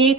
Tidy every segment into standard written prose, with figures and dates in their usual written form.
1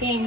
3